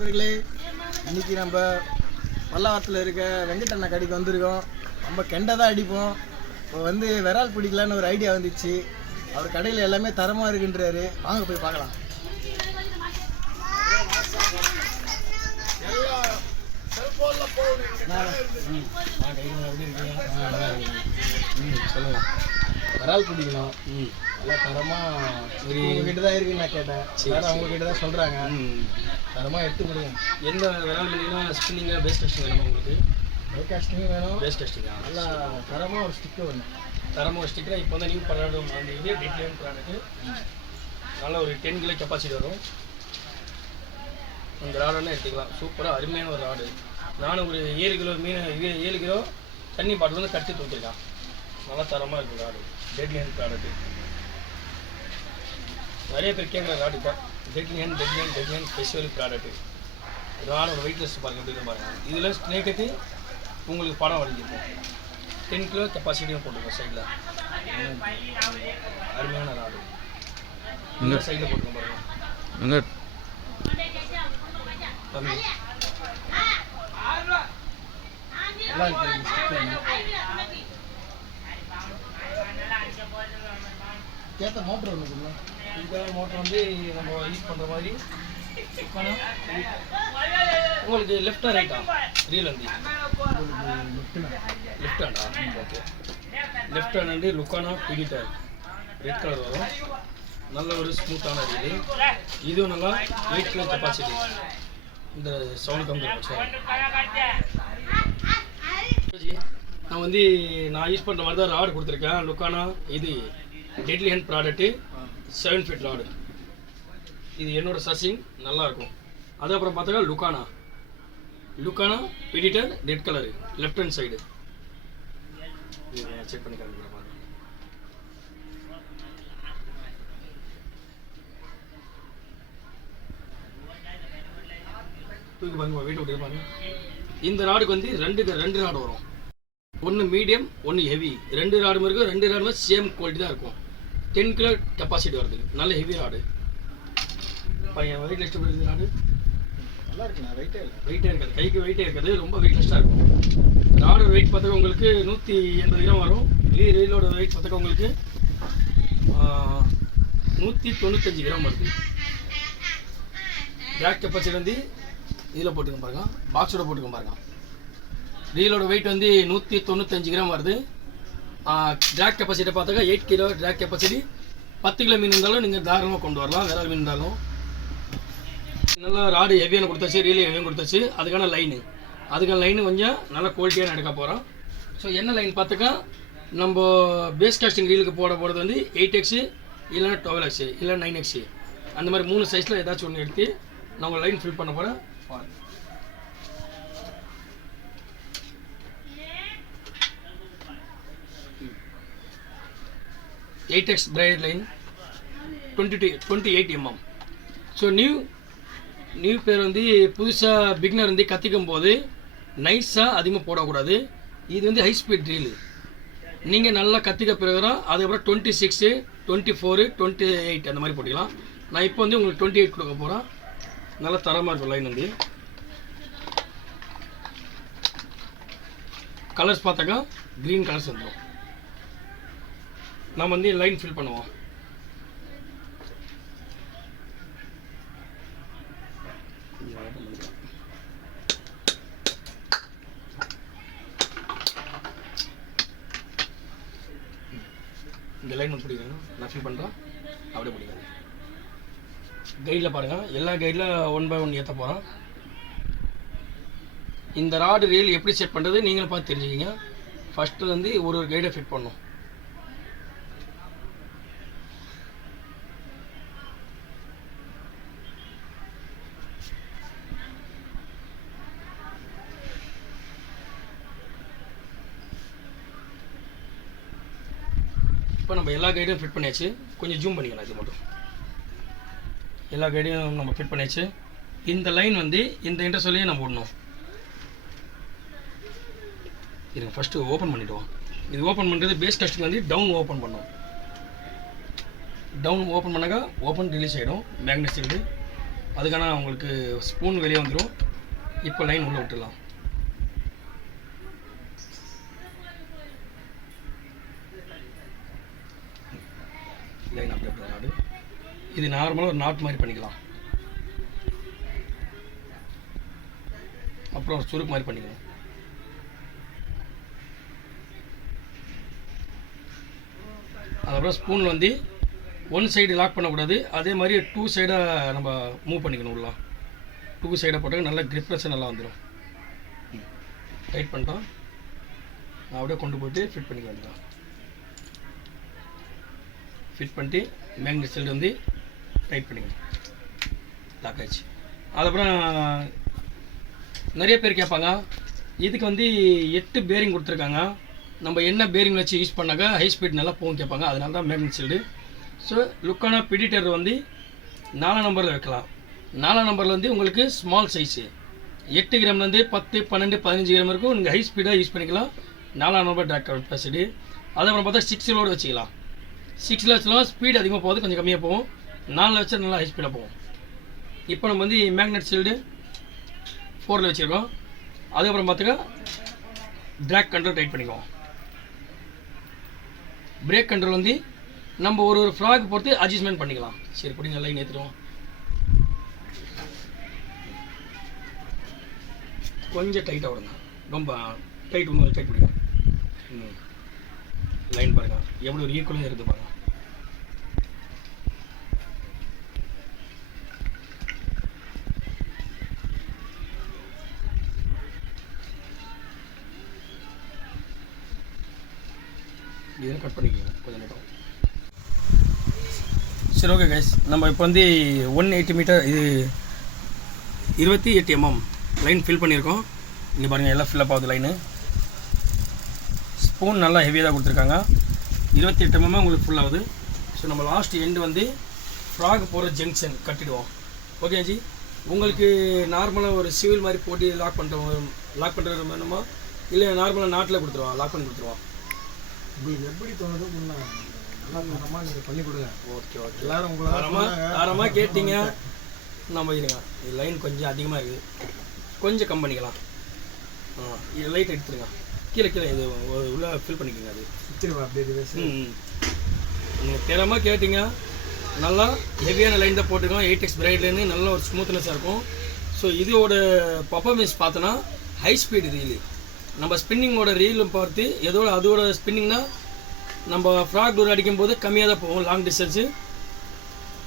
நண்பர்களே இன்னைக்கு நம்ம பல்லாவரத்தில் இருக்க வெங்கடண்ணா கடைக்கு வந்திருக்கோம். நம்ம கெண்டை தான் அடிப்போம். இப்போ வந்து விரால் பிடிக்கலான்னு ஒரு ஐடியா வந்துச்சு. அவர் கடையில் எல்லாமே தரமாக இருக்குன்றாரு. வாங்க போய் பார்க்கலாம். சொல்லுங்க. விரால் ம். நல்லா தரமாக சரி. உங்ககிட்ட தான் இருக்குன்னு நான் கேட்டேன். சரி, எல்லாரும் சரி. அவங்க கிட்ட தான் சொல்கிறாங்க. தரமாக எடுத்து கொடுங்க எந்த விரால் மீனா ஸ்பின்னிங்கா பேஸ் டெஸ்டிங் வேணுமா உங்களுக்கு? பிரேக்காஸ்டிங்கும் வேணும். பேஸ் டெஸ்டிங்கா நல்லா தரமாக ஒரு ஸ்டிக்கு ஒன்று தரமாக ஸ்டிக்கராக இப்போ வந்து நியூ ப்ராடக்ட் அந்த இதே டிட்லியன் ப்ராடக்ட்டு நல்ல ஒரு டென் கிலோ கெப்பாசிட்டி வரும். அந்த ராடுன்னு எடுத்துக்கலாம். சூப்பராக அருமையான ஒரு ராடு நானும் ஒரு ஏழு கிலோ மீன் இது ஏழு கிலோ தண்ணி பாட்டில் வந்து கட்டி தூக்கிருக்கான் நல்லா தரமாக இருக்கும் ராடு டெட்லியன் ப்ராடக்ட்டு நிறைய பேர் கேட்குற ராடு இப்போ டெட்லியன் டெட்லியன் டெட்லியன் ஃபெஸ்டிவல் ப்ராடக்ட்டு ராடோட வெயிட்லெஸ் பாருங்க எப்படி இருக்கு பாருங்க. இதில் ஸ்னேக்கத்து உங்களுக்கு படம் வரைஞ்சிருக்கும் டென் கிலோ கெப்பாசிட்டியும் போட்டுருக்கோம் சைடில் அருமையான ராடு இந்த சைடில் போட்டுருக்கோம் பாருங்க. தம்பி நல்லா இருக்கு. கேட்ட மோட்டர் ஒன்று கொடுங்க மோட்டர் வந்து நம்ம யூஸ் பண்ணுற மாதிரி உங்களுக்கு லெஃப்டா ரைட்டா ரீல் வந்து லெஃப்ட் ஹேண்டா ஓகே லெஃப்ட் ஹேண்ட் வந்து லுக்கானா பிடிட்டர் ரெட் கலர் வரும். நல்ல ஒரு ஸ்மூத்தான ரீல் இதுவும் நல்லா எயிட் கிலோ கெப்பாசிட்டி இந்த சவுண்ட் கம்பெனி நான் வந்து நான் யூஸ் பண்ணுற மாதிரி தான் ஆர்டர் கொடுத்துருக்கேன். லுக்கானா இது deadly hand product seven feet rod இது என்னோட சசிங் நல்லா இருக்கும். அது அப்புறம் லுக்கானா. லுக்கானா பிடிட்டர் red colour left hand side check பண்ணி காமிக்கிறேன் பாருங்க. தூக்கி பாருங்க வீட்டு விட்டு பாருங்க. இந்த ராடுக்கு வந்து ரெண்டு ரெண்டு ராடு வரும். ஒன்று மீடியம் ஒன்று ஹெவி ரெண்டு ராடும் இருக்கும் ரெண்டு ராடுமே சேம் குவாலிட்டி தான் இருக்கும். டென் கிலோ கெப்பாசிட்டி வருது. நல்ல ஹெவி ராடு பையன் வெயிட் லிஸ்ட் ராடு நல்லா இருக்குண்ணா ரைட்டே இல்லை. வெயிட்டே இருக்காது. கைக்கு வெயிட்டே இருக்காது. ரொம்ப வெயிட்லெஸ்ட்டாக இருக்கும். ராடோட வெயிட் பார்த்தா உங்களுக்கு நூற்றி எண்பது கிராம் வரும். லீ ரீலோட வெயிட் பார்த்தா உங்களுக்கு நூற்றி தொண்ணூத்தஞ்சு கிராம் வருது. பேக் கெப்பாசிட்டி வந்து இதில் போட்டுக்க பாருங்க. பாக்ஸோட போட்டுக்க பாருங்க. ரீலோட வெயிட் வந்து நூற்றி தொண்ணூத்தஞ்சு கிராம் வருது. ட்ராக் கெப்பாசிட்டி பார்த்தாக்கா எயிட் கிலோ ட்ராக் கெப்பாசிட்டி பத்து கிலோ மீன் இருந்தாலும் நீங்கள் தாராளமாக கொண்டு வரலாம். வேற மீன் இருந்தாலும். நல்லா ராடு ஹெவியான கொடுத்தாச்சு ரீலி ஹெவியாக கொடுத்தாச்சு. அதுக்கான லைனு அதுக்கான லைனு கொஞ்சம் நல்ல குவாலிட்டியான எடுக்க போகிறோம் ஸோ என்ன லைன் பார்த்துக்கா நம்ம பேஸ் காஸ்டிங் ரீலுக்கு போட போகிறது வந்து எயிட் எக்ஸு இல்லைன்னா டுவெல் எக்ஸு இல்லைன்னா நைன் எக்ஸு அந்த மாதிரி மூணு சைஸில் ஏதாச்சும் ஒன்று எடுத்து நான் லைன் ஃபில் பண்ண போகிறேன் eight X braid line twenty two twenty eight mm so new new பேர் வந்து புதுசாக பிக்னர் வந்து கற்றுக்கும் போது நைஸாக அதிகமாக போடக்கூடாது. இது வந்து ஹை ஸ்பீட் ரீலு நீங்கள் நல்லா கற்றுக்க பிறகு அதுக்கப்புறம் twenty six twenty four twenty eight அந்த மாதிரி போட்டிக்கலாம். நான் இப்போ வந்து உங்களுக்கு டுவெண்ட்டி எயிட் கொடுக்க போகிறேன் நல்லா தரமாக இருக்கும் லைன் வந்து. கலர்ஸ் பார்த்தாக்கா க்ரீன் கலர்ஸ் வந்துடும் நம்ம வந்து லைன் ஃபில் பண்ணுவோம். இந்த லைன் மட்டும் பிடிக்கிறேன் நான் ஃபில் பண்ணுறேன் அப்படியே பிடிக்கிறேன் கைடில் பாருங்கள் எல்லா கைடில் ஒன் பை ஒன் ஏற்ற போகிறோம் இந்த ராடு ரீல் எப்படி செட் பண்ணுறது நீங்களும் பார்த்து தெரிஞ்சுக்கிங்க. ஃபஸ்ட்டு வந்து ஒரு ஒரு கைடை ஃபிட் பண்ணணும். இப்போ நம்ம எல்லா கைடையும் ஃபிட் பண்ணியாச்சு. கொஞ்சம் ஜூம் பண்ணிக்கலாம் இது மட்டும். எல்லா கைடையும் நம்ம ஃபிட் பண்ணியாச்சு. இந்த லைன் வந்து இந்த இன்டர்சோலையே நம்ம விடணும் இருங்க ஃபஸ்ட்டு ஓப்பன் பண்ணிவிடுவோம் இது ஓப்பன் பண்ணுறது பேஸ் கஸ்டிங் வந்து டவுன் ஓப்பன் பண்ணும் டவுன் ஓப்பன் பண்ணாக்கா ஓப்பன் ரிலீஸ் ஆகிடும் மேக்னெட் அதுக்கான உங்களுக்கு ஸ்பூன் வெளியே வந்துடும் இப்போ லைன் உள்ளே விட்டுடலாம். லைன் அப்படியே நாடு இது நார்மலாக ஒரு நாட் மாதிரி பண்ணிக்கலாம். அப்புறம் ஒரு சுருக்கு மாதிரி பண்ணிக்கலாம். அதுக்கப்புறம் ஸ்பூன் வந்து ஒன் சைடு லாக் பண்ணக்கூடாது. அதே மாதிரி டூ சைடாக நம்ம மூவ் பண்ணிக்கணும் உள்ள. டூ சைடாக போட்டால் நல்லா கிரிப்னஸ் நல்லா வந்துடும் டைட் பண்ணிட்டோம். அப்படியே கொண்டு போயிட்டு ஃபிட் பண்ணிக்க வேண்டியதான் ஃபிட் பண்ணிட்டு மேக்னெட் சைடு வந்து டைட் பண்ணிக்கணும். லாக் ஆச்சு அதுக்கப்புறம் நிறைய பேர் கேட்பாங்க இதுக்கு வந்து எட்டு பேரிங் கொடுத்துருக்காங்க. நம்ம என்ன பேரிங் வச்சு யூஸ் பண்ணாக்கா ஹை ஸ்பீட் நல்லா போகும் கேட்பாங்க. அதனால தான் மேக்னெட் சைடு ஸோ லுக்கான பிடிட்டர் வந்து நாலாம் நம்பரில் வைக்கலாம். நாலாம் நம்பரில் வந்து உங்களுக்கு ஸ்மால் சைஸு எட்டு கிராம்லேருந்து பத்து பன்னெண்டு பதினஞ்சு கிராம் இருக்கும் நீங்கள் ஹை ஸ்பீடாக யூஸ் பண்ணிக்கலாம். நாலாம் நம்பர் டாக்டர் கெப்பாசிட்டி அதுக்கப்புறம் பார்த்தா சிக்ஸ் லோடு வச்சுக்கலாம். சிக்ஸில் வச்சலாம் ஸ்பீடு அதிகமாக போகுது கொஞ்சம் கம்மியாக போகும். நாலில் வச்சா நல்லா ஹை ஸ்பீடாக போகும். இப்போ நம்ம வந்து மேக்னெட் ஷீல்டு ஃபோரில் வச்சுருக்கோம். அதுக்கப்புறம் பார்த்துக்கா ட்ராக் கண்ட்ரோல் டைட் பண்ணிக்குவோம். பிரேக் கண்ட்ரோல் வந்து நம்ம ஒரு ஒரு ஃப்ராக் பொறுத்து அட்ஜஸ்ட்மெண்ட் பண்ணிக்கலாம். சரி பிடிங்க லைன் ஏற்றுடுவோம் கொஞ்சம் டைட்டாக விடுங்க. ரொம்ப டைட் ஒன்று டைட் பிடிக்கும் ம். லைன் பாருங்க. எவ்வளோ ஒரு ஈக்குவலாக இருக்குது பாருங்கள் இதெல்லாம் கட் பண்ணிக்கோங்க. கொஞ்சம் நேரம் சரி ஓகே கைஸ் நம்ம இப்போ வந்து ஒன் எயிட்டி மீட்டர் இது இருபத்தி எட்டு எம்எம் லைன் ஃபில் பண்ணியிருக்கோம். இங்கே பாருங்கள் எல்லாம் ஃபில்லப் ஆகுது லைனு ஸ்பூன் நல்லா ஹெவியாக தான் கொடுத்துருக்காங்க. இருபத்தி எட்டு எம்எம் உங்களுக்கு ஃபுல் ஆகுது. ஸோ நம்ம லாஸ்ட் எண்டு வந்து ஃப்ராக் போகிற ஜங்ஷன் கட்டிடுவோம். ஓகே ஜி உங்களுக்கு நார்மலாக ஒரு சிவில் மாதிரி போட்டு லாக் பண்ணுற லாக் பண்ணுறது வேணுமா? இல்லை நார்மலாக நாட்டில் கொடுத்துருவான் லாக் பண்ணி கொடுத்துருவோம் உங்களுக்கு எப்படி தோணுதோ முன்ன நல்லா தரமாக நீங்கள் பண்ணி கொடுங்க. Okay okay. எல்லாரும் உங்களை சொன்னாங்க. தாராளமாக கேட்டீங்க. நம்ம இருங்க. இது லைன் கொஞ்சம் அதிகமாக இருக்குது கொஞ்சம் கம் பண்ணிக்கலாம். ஆ இது லைட் எடுத்துருங்க. கீழே கீழே இது ஒரு உள்ள ஃபில் பண்ணிக்கோங்க அது. சுத்திடுவா அப்படியே ம் நீங்கள் தேரமாக கேட்டீங்க. நல்லா ஹெவியான லைன் தான் போட்டுக்கோம் எயிட் எக்ஸ் பிரைட்லேருந்து நல்ல ஒரு ஸ்மூத்னஸாக இருக்கும். ஸோ இதோட பர்ஃபார்மன்ஸ் பார்த்தோன்னா ஹை ஸ்பீடு ரீலு நம்ம ஸ்பின்னிங்கோட ரீலும் பார்த்து எதோட அதோட ஸ்பின்னிங்னா நம்ம ஃப்ராக் டூர் அடிக்கும்போது கம்மியாக தான் போகும் லாங் டிஸ்டன்ஸு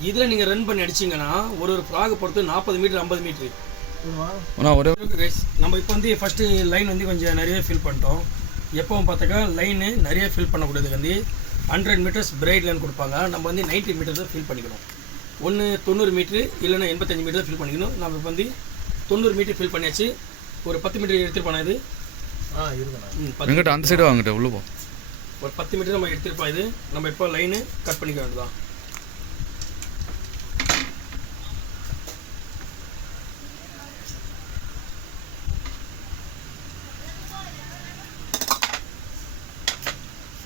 இதில் நீங்கள் ரன் பண்ணி அடிச்சிங்கன்னா ஒரு ஒரு ஃப்ராக் பொறுத்து நாற்பது மீட்டர் ஐம்பது மீட்ரு ஒரே நம்ம இப்போ வந்து ஃபஸ்ட்டு லைன் வந்து கொஞ்சம் நிறைய ஃபில் பண்ணிட்டோம். எப்பவும் பார்த்தாக்கா லைனு நிறைய ஃபில் பண்ணக்கூடியது வந்து ஹண்ட்ரட் மீட்டர்ஸ் பிரைட் லைன் கொடுப்பாங்க. நம்ம வந்து 90 மீட்டர் தான் ஃபில் பண்ணிக்கணும். ஒன்று தொண்ணூறு மீட்ரு இல்லைன்னா எண்பத்தஞ்சு மீட்டர் ஃபில் பண்ணிக்கணும். நம்ம இப்போ வந்து தொண்ணூறு மீட்டர் ஃபில் பண்ணியாச்சு. ஒரு பத்து மீட்டர் எடுத்துகிட்டு போனா வெங்கட் அந்த சைடு வாங்கிட்ட உள்ள போ. ஒரு பத்து மீட்டர் நம்ம எடுத்துருப்போம் இது. நம்ம இப்போ லைனு கட் பண்ணிக்க வேண்டியதான்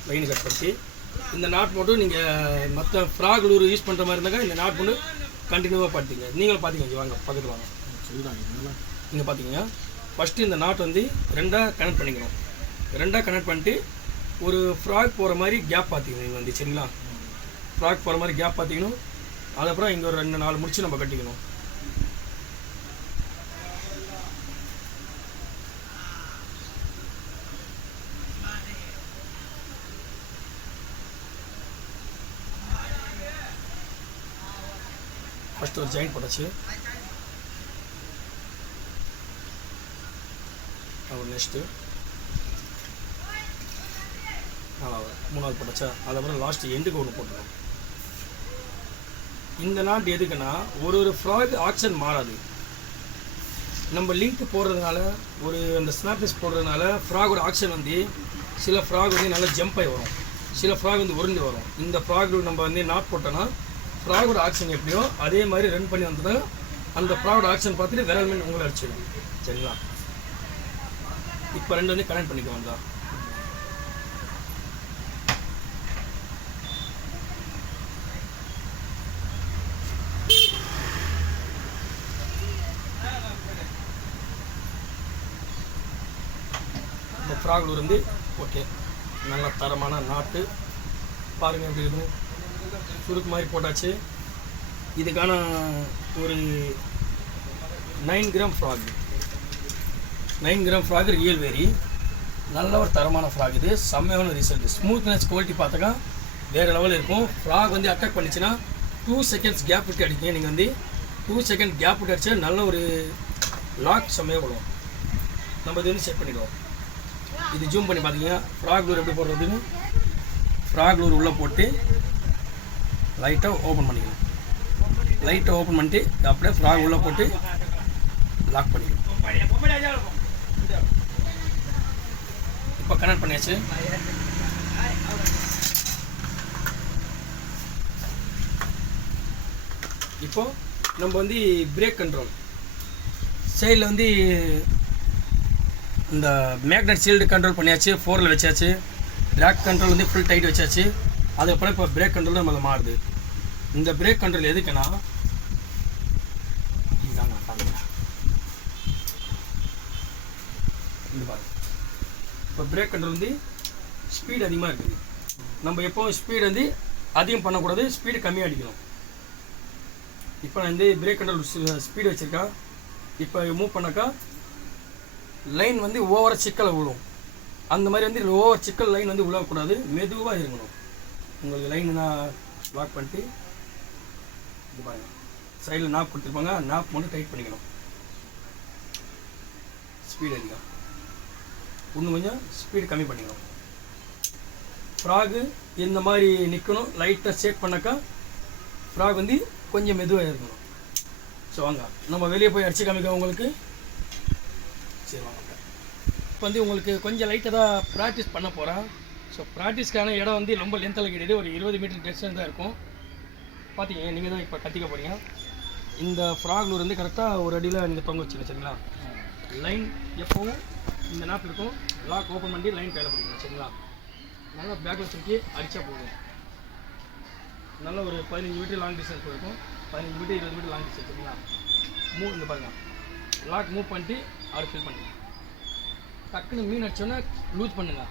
லைன் கட் பண்ணி இந்த நாட் மட்டும் நீங்கள் மற்ற ஃப்ராக் லூர் யூஸ் பண்ணுற மாதிரி இருந்தாக்கா இந்த நாட் மட்டும் கண்டினியூவாக பார்த்தீங்க நீங்களும் பார்த்தீங்க இங்க வாங்க பக்கத்தில் வாங்க. நீங்கள் பார்த்தீங்கன்னா ஃபஸ்ட்டு இந்த நாட் வந்து ரெண்டாக கனெக்ட் பண்ணிக்கணும் ரெண்டாக கனெக்ட் பண்ணிட்டு ஒரு ஃப்ராக் போகிற மாதிரி கேப் பார்த்துக்கணும் இது வந்து சரிங்களா? ஃப்ராக் போகிற மாதிரி கேப் பார்த்திக்கணும் அதுக்கப்புறம் இங்கே ஒரு ரெண்டு நாலு முடிச்சு நம்ம கட்டிக்கணும். ஃபஸ்ட்டு ஒரு ஜாயின் போட்டாச்சு. அவர் நெக்ஸ்ட்டு நாலாவது மூணாவது போட்டாச்சா அதுக்கப்புறம் லாஸ்ட் எண்டுக்கு ஒன்று போட்டுருவோம் இந்த நாட்டு எதுக்குன்னா ஒரு ஒரு ஃப்ராக் ஆக்ஷன் மாறாது. நம்ம லிங்க் போடுறதுனால ஒரு அந்த ஸ்னாப்னஸ் போடுறதுனால ஃப்ராகோட ஆக்ஷன் வந்து சில ஃப்ராக் வந்து நல்லா ஜம்ப் ஆகி வரும். சில ஃப்ராக் வந்து உருண்டு வரும். இந்த ஃப்ராக் நம்ம வந்து நாட் போட்டோன்னா ஃப்ராகோட ஆக்ஷன் எப்படியோ அதே மாதிரி ரன் பண்ணி வந்துட்டு அந்த ஃப்ராகோட ஆக்ஷன் பார்த்துட்டு விரல் மீன் உங்களை அடிச்சிடும். சரிங்களா? இப்போ ரெண்டு வந்து கனெக்ட் பண்ணிக்க வந்தோம் இந்த ஃப்ராக் இருந்து ஓகே நல்ல தரமான நாட்டு பாருங்கள் எப்படி இருக்கும் சுருக்கு மாதிரி போட்டாச்சு. இதுக்கான ஒரு nine gram frog nine gram frog real very நல்ல ஒரு தரமான ஃப்ராக் இது. செம்மையான ரிசல்ட் ஸ்மூத்னஸ் குவாலிட்டி பார்த்தாக்கா வேறு லெவலில் இருக்கும். ஃப்ராக் வந்து அட்டாக் பண்ணிச்சுன்னா டூ செகண்ட்ஸ் கேப் விட்டு அடிக்கீங்க நீங்கள் வந்து டூ செகண்ட் கேப் விட்டு அடிச்சா நல்ல ஒரு லாக் செம்மையாக போடும். நம்ம இது வந்து செட் பண்ணிடுவோம். இது ஜூம் பண்ணி பார்த்தீங்கன்னா ஃப்ராக் லூர் எப்படி போடுறதுன்னு ஃப்ராக் லூர் உள்ளே போட்டு லைட்டாக ஓப்பன் பண்ணிக்கணும் லைட்டை ஓப்பன் பண்ணிட்டு அப்படியே ஃப்ராக் உள்ளே போட்டு லாக் பண்ணிக்கணும் இப்போ கனெக்ட் பண்ணியாச்சு. இப்போ நம்ம வந்து பிரேக் கண்ட்ரோல் சைடில் வந்து இந்த மேக்னெட் சீல்டு கண்ட்ரோல் பண்ணியாச்சு ஃபோரில் வச்சாச்சு. பிரேக் கண்ட்ரோல் வந்து ஃபுல் டைட் வச்சாச்சு. அதுக்கப்புறம் இப்போ பிரேக் கண்ட்ரோல் நம்மள மாறுது. இந்த பிரேக் கண்ட்ரோல் எதுக்குன்னா இதுதாங்க பாருங்க இந்த பாருங்க இப்போ பிரேக் கண்ட்ரோல் வந்து ஸ்பீடு அதிகமாக இருக்குது. நம்ம எப்போவும் ஸ்பீடு வந்து அதிகம் பண்ணக்கூடாது ஸ்பீடு கம்மியாக அடிக்கணும். இப்போ நான் வந்து பிரேக் கண்ட்ரோல் ஸ்பீடு வச்சுருக்கேன் இப்போ மூவ் பண்ணாக்கா லைன் வந்து ஓவராக சிக்கலை விழும். அந்த மாதிரி வந்து ஓவர் சிக்கல் லைன் வந்து விழக்கூடாது மெதுவாக இருக்கணும் உங்களுக்கு லைன் நான் லாக் பண்ணிட்டு இது பாருங்க. சைடில் நாப் கொடுத்துருப்பாங்க நாப் மட்டும் டைட் பண்ணிக்கணும். ஸ்பீடு அதிகம். இன்னும் கொஞ்சம் ஸ்பீடு கம்மி பண்ணிக்கணும். ஃப்ராகு இந்த மாதிரி நிற்கணும் லைட்டாக ஷேக் பண்ணாக்கா ஃப்ராக் வந்து கொஞ்சம் மெதுவாக இருக்கணும் ஸோ வாங்க நம்ம வெளியே போய் அடிச்சு காமிக்க உங்களுக்கு. சரி வாங்க இப்போ வந்து உங்களுக்கு கொஞ்சம் லைட்டாக தான் ப்ராக்டிஸ் பண்ண போகிறேன் ஸோ ப்ராக்டிஸ்க்கான இடம் வந்து ரொம்ப லென்த்தில் கிடையாது ஒரு இருபது மீட்டர் டிஸ்டன்ஸ் தான் இருக்கும். பார்த்தீங்க நீங்கள் தான் இப்போ கற்றுக்க போகிறீங்க இந்த ஃப்ராக் நூறு வந்து கரெக்டாக ஒரு அடியில் நீங்கள் தொங்க வச்சுங்க சரிங்களா? லைன் எப்பவும் இந்த நாப் இருக்கும். லாக் ஓப்பன் பண்ணி லைன் கையில் பிடிக்கணும் சரிங்களா? நல்லா பேக்கில் தூக்கி அடித்தா போதும். நல்ல ஒரு பதினஞ்சு மீட்டர் லாங் டிஸ்டன்ஸ் போயிருக்கும் பதினஞ்சு மீட்டர் இருபது மீட்டர் லாங் டிஸ்டன்ஸ் சரிங்களா? மூவ் இந்த பாருங்க. லாக் மூவ் பண்ணிட்டு அவர் ஃபில் பண்ணுங்க. டக்குன்னு மீன் அடிச்சோன்னா லூஸ் பண்ணுங்க.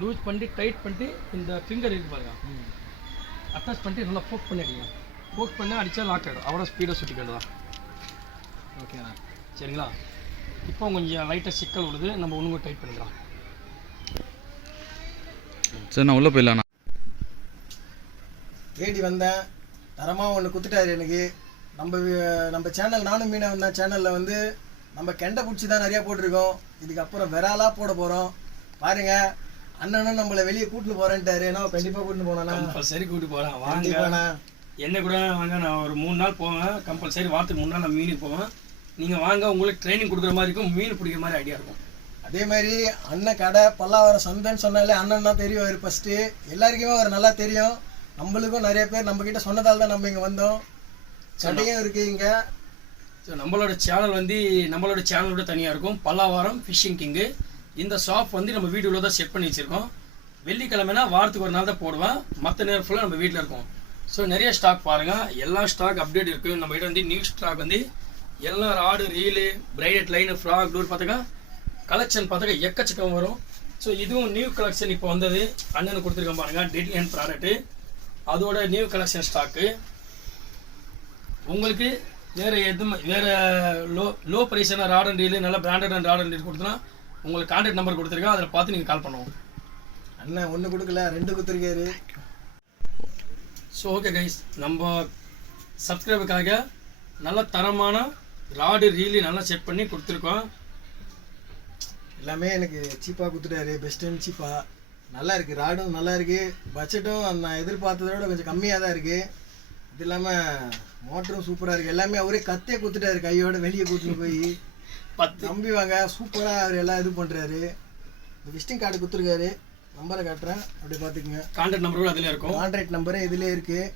லூஸ் பண்ணிட்டு டைட் பண்ணிட்டு இந்த ஃபிங்கர் இருக்கு பாருங்க. அட்டாச் பண்ணிட்டு நல்லா ஃபோக் பண்ணி அடிங்க ஃபோக் பண்ணி அடித்தா லாக் ஆகிடும் அவ்வளோ ஸ்பீடாக சுற்றிக்கிறது தான் ஓகேண்ணா சரிங்களா? இப்போ கொஞ்சம் லைட்டாக சிக்கல் விடுது நம்ம ஒன்று டைட் பண்ணிக்கலாம். சரி நான் உள்ளே போயிடலாண்ணா. தேடி வந்தேன் தரமாக ஒன்று குத்துட்டாரு எனக்கு. நம்ம நம்ம சேனல் நானும் மீனை வந்தேன் சேனலில் வந்து நம்ம கெண்டை பிடிச்சி தான் நிறையா போட்டிருக்கோம். இதுக்கப்புறம் விராலாக போட போகிறோம் பாருங்க அண்ணனும் நம்மளை வெளியே கூட்டின்னு போகிறேன்ட்டாரு ஏன்னா கண்டிப்பாக கூட்டின்னு போனானா? கம்பல்சரி கூட்டி போகிறேன் வாங்க. என்ன கூட வாங்க நான் ஒரு மூணு நாள் போவேன். கம்பல்சரி வாரத்துக்கு மூணு நாள் நான் மீனுக்கு போவேன். நீங்கள் வாங்க உங்களுக்கு ட்ரைனிங் கொடுக்குற மாதிரி இருக்கும் மீன் பிடிக்கிற மாதிரி ஐடியா இருக்கும். அதே மாதிரி அண்ணன் கடை பல்லாவரம் சந்தைன்னு சொன்னாலே அண்ணன் தான் தெரியும் அவர் ஃபஸ்ட்டு எல்லாருக்குமே அவர் நல்லா தெரியும். நம்மளுக்கும் நிறைய பேர் நம்ம கிட்ட சொன்னதால தான் நம்ம இங்கே வந்தோம். கடையும் இருக்கு இங்கே. ஸோ நம்மளோட சேனல் வந்து நம்மளோட சேனலோட தனியாக இருக்கும். பல்லாவாரம் ஃபிஷிங் கிங்கு இந்த ஷாப் வந்து நம்ம வீடியோவில் தான் செட் பண்ணி வச்சுருக்கோம். வெள்ளிக்கிழமைனா வாரத்துக்கு ஒரு நாள் தான் போடுவேன். மற்ற நேரம் ஃபுல்லாக நம்ம வீட்டில் இருக்கோம். ஸோ நிறைய ஸ்டாக் பாருங்கள் எல்லா ஸ்டாக் அப்டேட் இருக்குது நம்ம கிட்ட வந்து நியூ ஸ்டாக் வந்து எல்லா rod reel braided line frog tour பார்த்தாக்கா கலெக்ஷன் பார்த்தாக்கா எக்கச்சக்கம் வரும். ஸோ இதுவும் நியூ கலெக்ஷன் இப்போ வந்தது. அண்ணனுக்கு கொடுத்துருக்கேன் பாருங்க டெட் ஹேண்ட் ப்ராடக்ட்டு அதோட நியூ கலெக்ஷன் ஸ்டாக்கு உங்களுக்கு வேற எதுவும் வேற லோ லோ ப்ரைஸான ராட் அண்ட் டீலு நல்ல branded and rod and reel கொடுத்தனா உங்களுக்கு கான்டாக்ட் நம்பர் கொடுத்துருக்கேன். அதில் பார்த்து நீங்கள் கால் பண்ணுவோம். அண்ணன் ஒன்று கொடுக்கல ரெண்டு கொடுத்துருக்காரு. ஸோ ஓகே கைஸ் நம்ம சப்ஸ்கிரைபுக்காக நல்ல தரமான ராடு ரீலி நல்லா செட் பண்ணி கொடுத்துருக்கோம். எல்லாமே எனக்கு சீப்பாக கொடுத்துட்டாரு. பெஸ்ட் அண்ட் சீப்பாக நல்லா இருக்கு. ராடும் நல்லா இருக்கு. பட்ஜெட்டும் நான் எதிர்பார்த்ததை விட கொஞ்சம் கம்மியாக தான் இருக்கு. இது இல்லாமல் மோட்டரும் சூப்பராக இருக்கு. எல்லாமே அவரே கத்தே கொடுத்துட்டாரு. கையோட வெளியே கூட்டின்னு போய். பத்து. நம்பி வாங்க சூப்பராக அவர் எல்லாம் இது பண்ணுறாரு விசிட்டிங் கார்டு கொடுத்துருக்காரு. நம்பரை காட்டுறேன். அப்படி பார்த்துக்குங்க. கான்டாக்ட் நம்பர் கூட அதில் இருக்கும். கான்ட்ராக்ட் நம்பரும் இதிலே இருக்குது